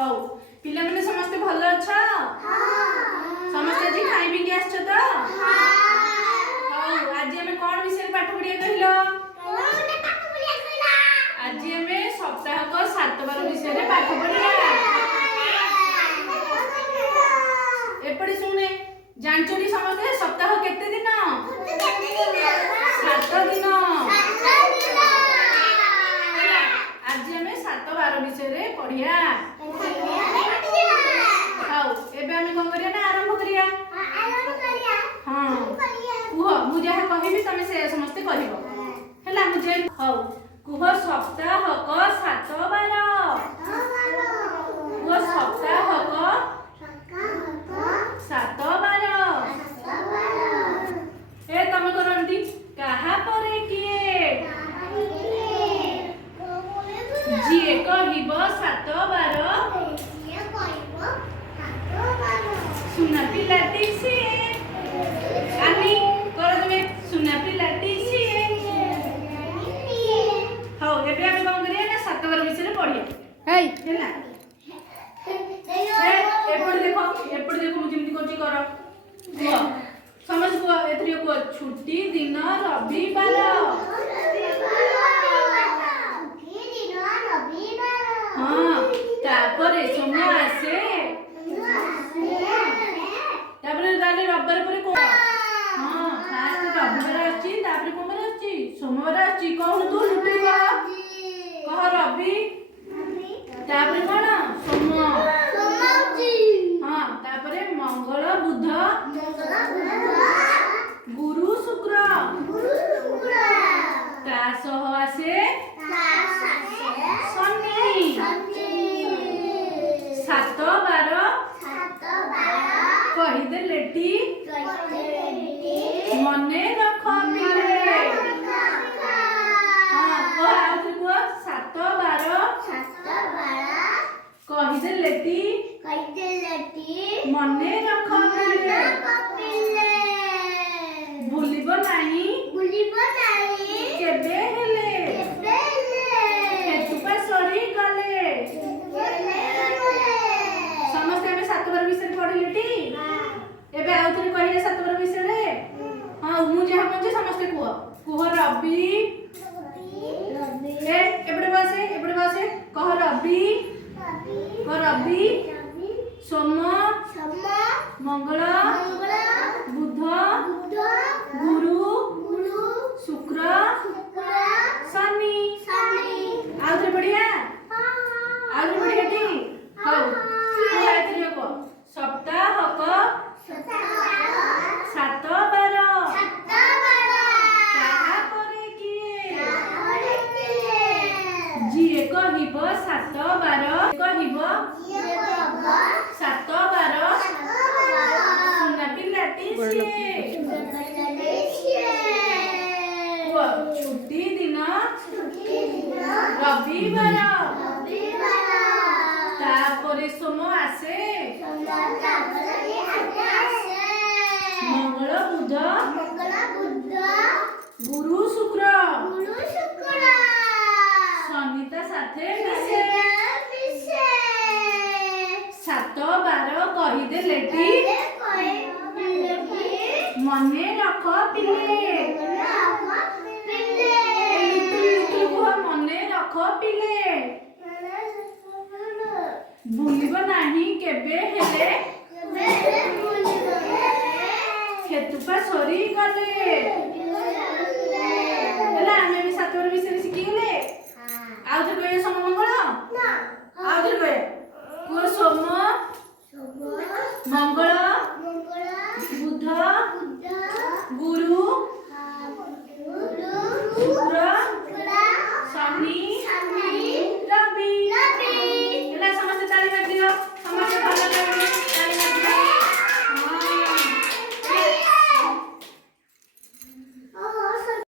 ହଉ ପିଲାମାନେ ସମସ୍ତେ ଭଲ ଅଛ? ସମସ୍ତେ ଆଜି ଖାଇ ପିଇକି ଆସିଛ ତ? ହଉ ଆଜି ଆମେ କଣ ବିଷୟରେ ପାଠ ପଢିବା କହିଲ? ଆଜି ଆମେ ସପ୍ତାହକ 7 ବାର ବିଷୟରେ ପାଠ ପଢିବା। ଏପଟେ ଶୁଣେ, ଜାଣିଛନ୍ତି ସମସ୍ତେ ସପ୍ତାହ କେତେ ଦିନ? 7 ଦିନ। ଆଜି ଆମେ 7 ବାର ବିଷୟରେ ପଢିବା। ହଉ ଏବେ ଆମେ କଣ କରିବା ନା ଆରମ୍ଭ କରିବା। ହଁ କୁହ, ମୁଁ ଯାହା କହିବି ତମେ ସେ ସମସ୍ତେ କହିବ ହେଲା। ମୁଁ ଯେ ହଉ କୁହ ସପ୍ତାହକ 7 ବାର। କୁହ ସପ୍ତାହକ 7 ବାର। ଏ ତମେ କରନ୍ତି କାହା ପରେ କିଏ? ଯିଏ କହିବ 7 ବାର ସୁନା ପିଲାଟି ସିଏ। ଆନି କର ତମେ ସୁନା ପିଲାଟି ସିଏ। ହଉ ଏବେ ଆମେ କଣ କରିବା ନା 7 ବାର ବିଷୟରେ ପଢିବା ହେଲା। ଏପଟେ ଦେଖ ମୁଁ ଯେମିତି କରୁଛି କର। କୁହ ସମସ୍ତେ କୁହ, ଏଥିରେ କୁହ ଛୁଟି ଦିନ ରବିବାର। ହଁ ତାପରେ ସୋମ ଆସେ। ତାପରେ ରବିବାର ପରେ କଣ? ହଁ ଫାଷ୍ଟ ରବିବାର ଅଛି, ତାପରେ କୋଉ ବାର ଅଛି? ସୋମବାର ଅଛି। କହୁନୁ ତୁ ଲୁଟୁ କହ ରବି, ତାପରେ କଣ? ସୋମ। ହଁ ତାପରେ ମଙ୍ଗଳ ବୁଧ ଗୁରୁ ଶୁକ୍ର। ତା ସହ ଆସେ ଶନି। 7 ବାର କହିଦେଲେଟି ମନେ ରଖ ପିଲେ। ହଁ କୁହ ଆଉଥରେ କୁହ 7 ବାର କହିଦେଲେଟି ମନେ ରଖ ପିଲେ। ଭୁଲିବ ନାହିଁ କେବେ ହେଲେ। ହେତୁପା ସରି ଗଲେ। ସମସ୍ତେ ଆମେ 7 ବାର ବିଷୟରେ ପଢିଲେଟି। ଏବେ ଆଉ ଥରେ କହିଲେ 7 ବାର ବିଷୟରେ। ହଁ ମୁଁ ଯାହା କହୁଛି ସମସ୍ତେ କୁହ ରବି। ଏପଟେ ବସେ କହ ରବି। ସୋମ ମଙ୍ଗଳ ବୁଧ ଗୁରୁ ଶୁକ୍ର ଶନି। ଆଉଥରେ ପଢିବା ଟି। ହଉ ଏଥିରେ କୁହ ସପ୍ତାହକ 7 ବାର କାହା ପରେ କିଏ? ଯିଏ କହିବ 7 ବାର କହିବ 7 ବାର ସୁନା ପିଲାଟି ସିଏ। କୁହ ଛୁଟି ଦିନ ରବିବାର। ତାପରେ ସୋମ ଆସେ। ମଙ୍ଗଳ ବୁଧ ଗୁରୁ ଶୁକ୍ର ଶନି ତା ସାଥେ ମିଶେ। 7 ବାର କହିଦେଲେଟି ମନେ ରଖ ପିଲେ। କୁହ ମନେ ରଖ ପିଲେ। ଭୁଲିବ ନାହିଁ କେବେ ହେଲେ। ହେତୁପା ସରି ଗଲେ ହେଲା। ଆମେ 7 ବାର ବିଷୟରେ